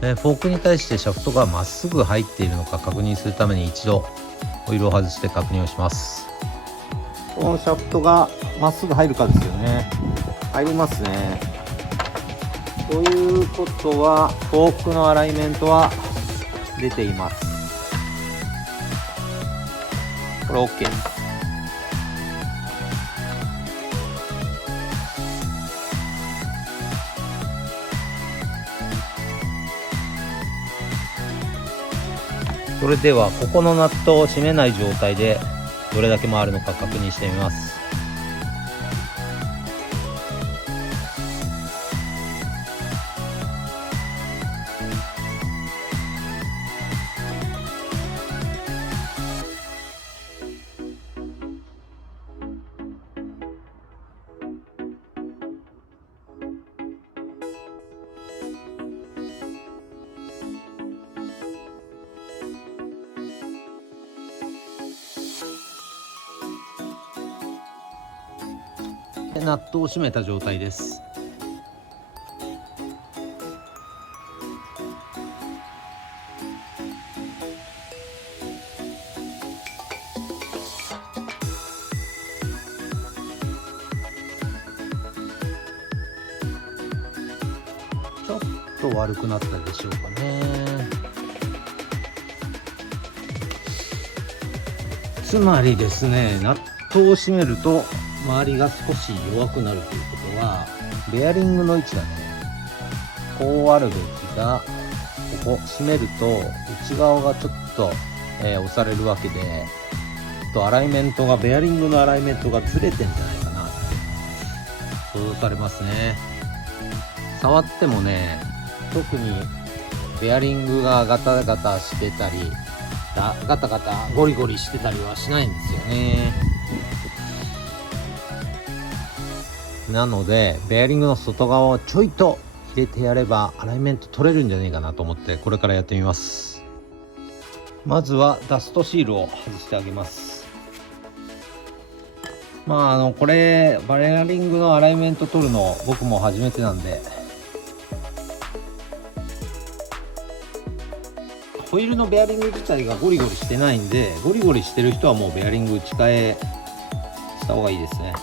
フォークに対してシャフトがまっすぐ入っているのか確認するために一度オイルを外して確認をします。このシャフトがまっすぐ入るかですよね。入りますね。ということはフォークのアライメントは出ています。これ OK です。それではここのナットを締めない状態でどれだけ回るのか確認してみます。ナットを締めた状態です。ちょっと悪くなったでしょうかね。つまりですね、ナットを締めると周りが少し弱くなるということは、ベアリングの位置がねこうあるべきが、ここ締めると内側がちょっと、押されるわけで、アライメントがベアリングのアライメントがずれてんじゃないかなと想像されますね。触ってもね、特にベアリングがガタガタしてたりガタガタゴリゴリしてたりはしないんですよね。なのでベアリングの外側をちょいと入れてやればアライメント取れるんじゃないかなと思ってこれからやってみます。まずはダストシールを外してあげます。これベアリングのアライメント取るの僕も初めてなんで、ホイールのベアリング自体がゴリゴリしてないんで、ゴリゴリしてる人はもうベアリング打ち替えした方がいいですね。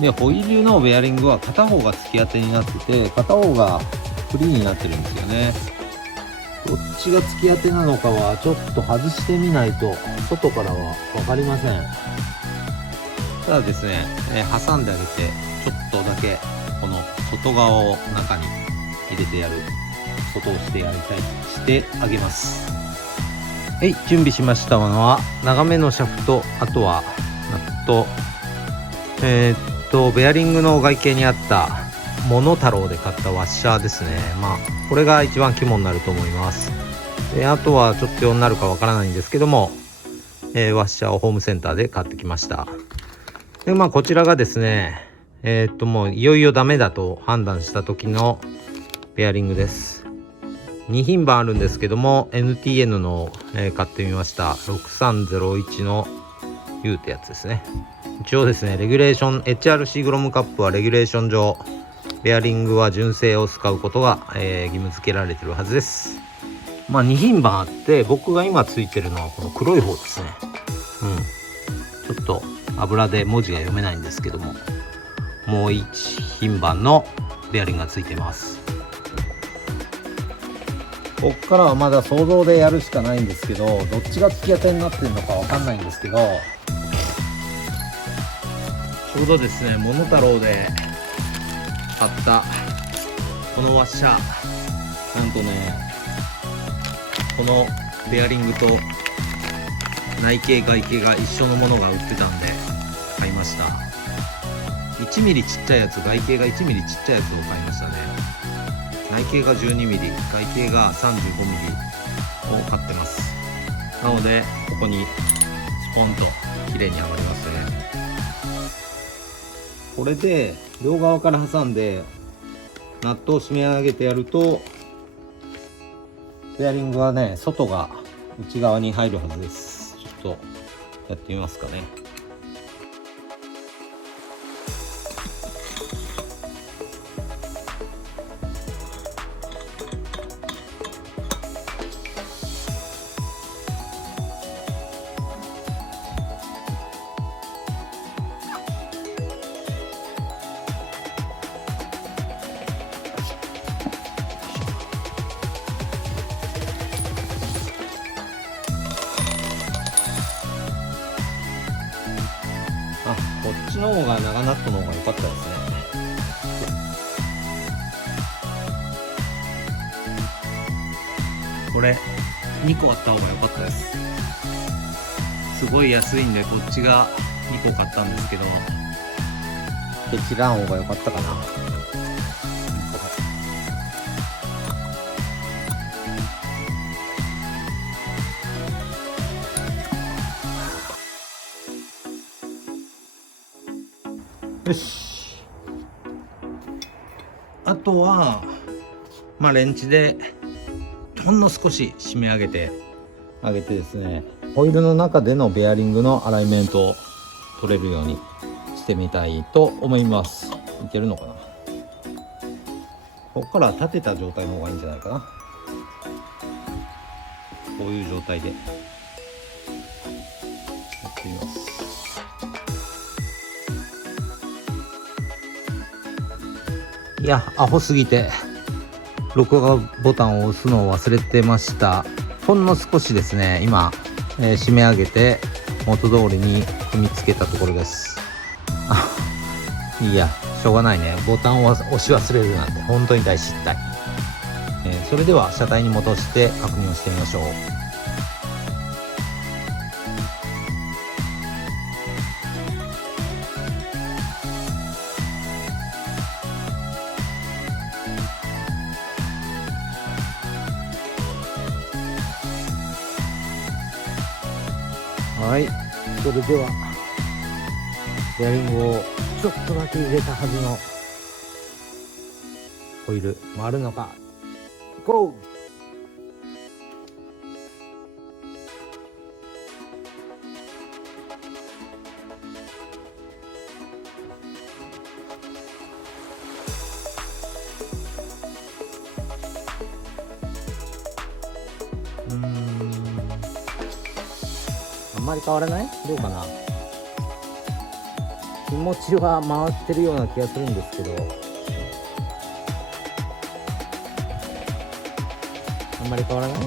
でホイールのベアリングは片方が突き当てになってて、片方がフリーになってるんですよね。どっちが突き当てなのかはちょっと外してみないと外からは分かりません。ただですね、挟んであげてちょっとだけこの外側を中に入れてやることをしてやりたいしてあげます。はい、準備しましたものは長めのシャフト、あとはナット、ベアリングの外形にあったモノタロウで買ったワッシャーですね。これが一番肝になると思います。あとはちょっと用になるかわからないんですけども、ワッシャーをホームセンターで買ってきました。でこちらがですね、もういよいよダメだと判断した時のベアリングです。2品番あるんですけども NTN の、買ってみました。6301の U ってやつですね。一応ですねレギュレーション HRC グロムカップはレギュレーション上ベアリングは純正を使うことが、義務付けられてるはずです。2品番あって僕が今ついてるのはこの黒い方ですね。ちょっと油で文字が読めないんですけども、もう1品番のベアリングがついています。こっからはまだ想像でやるしかないんですけど、どっちが突き当てになってるのかわかんないんですけど、ちょうどですねモノタロウで買ったこのワッシャー、なんとねこのベアリングと内径外径が一緒のものが売ってたんで買いました。1ミリちっちゃいやつ、外径が1ミリちっちゃいやつを買いましたね。内径が12ミリ、外径が35ミリを買ってます。なのでここにスポンと綺麗にはまりますね。これで両側から挟んでナットを締め上げてやるとベアリングはね外が内側に入るはずです。ちょっとやってみますかね。ちの方が長ナットの方が良かったですね。これ2個あった方が良かったです。すごい安いんでこっちが2個買ったんですけど、ケチらん方が良かったかな。よし、あとはレンチでほんの少し締め上げてですね、ホイールの中でのベアリングのアライメントを取れるようにしてみたいと思います。いけるのかな。ここから立てた状態の方がいいんじゃないかな。こういう状態でやってみます。いや、アホすぎて録画ボタンを押すのを忘れてました。ほんの少しですね、今、締め上げて元通りに組み付けたところです。いや、しょうがないね。ボタンを押し忘れるなんて本当に大失態。それでは車体に戻して確認をしてみましょう。はい、それではベアリングをちょっとだけ入れたはずのホイール回るのか。ゴー。あんまり変わらない？どうかな。気持ちは回ってるような気がするんですけど、あんまり変わらない？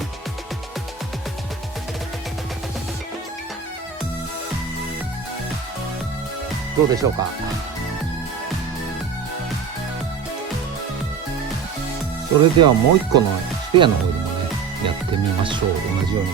どうでしょうか。それではもう一個のスペアのホイールもね、やってみましょう。同じように。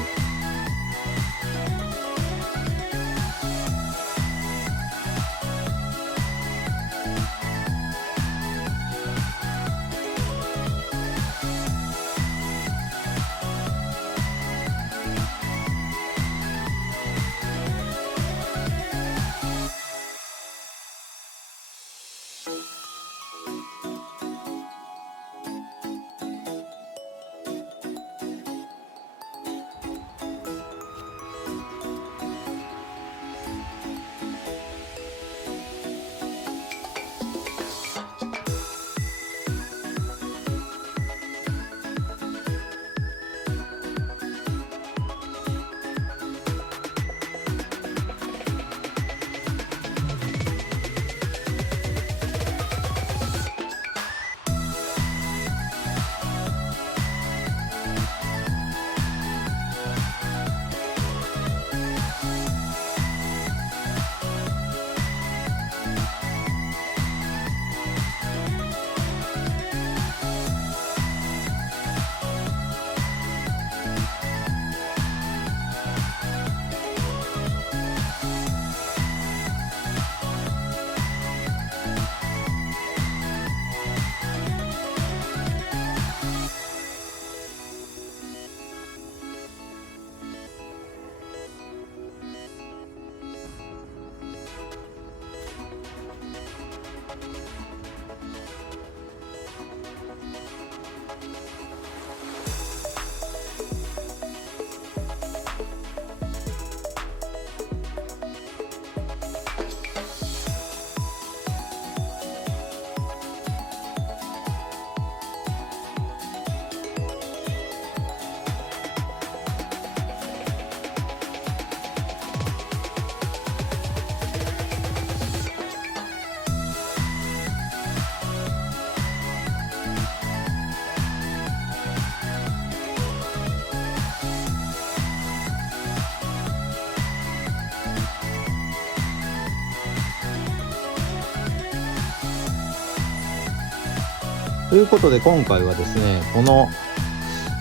ということで今回はですね、この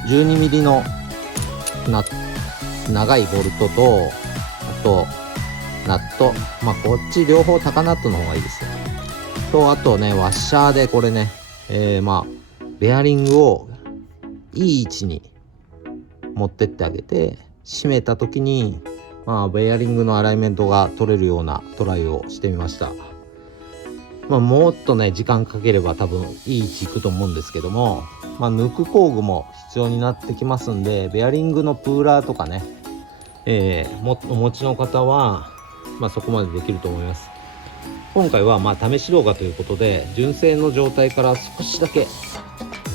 12mm の長いボルトと、あとナット、こっち両方高ナットの方がいいですよ。とあとね、ワッシャーでこれね、ベアリングをいい位置に持ってってあげて、締めた時にベアリングのアライメントが取れるようなトライをしてみました。もっとね時間かければ多分いい位置いくと思うんですけども、抜く工具も必要になってきますんで、ベアリングのプーラーとかね、お持ちの方はそこまでできると思います。今回は試し動画ということで、純正の状態から少しだけ、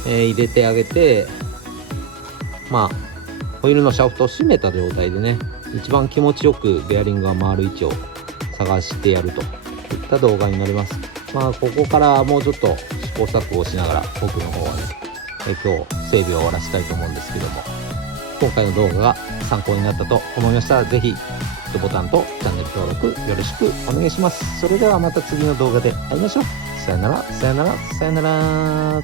入れてあげて、ホイールのシャフトを締めた状態でね、一番気持ちよくベアリングが回る位置を探してやるといった動画になります。ここからもうちょっと試行錯誤しながら僕の方はね、今日整備を終わらせたいと思うんですけども、今回の動画が参考になったと思いましたら、ぜひグッドボタンとチャンネル登録よろしくお願いします。それではまた次の動画で会いましょう。さよなら、さよなら、さよなら。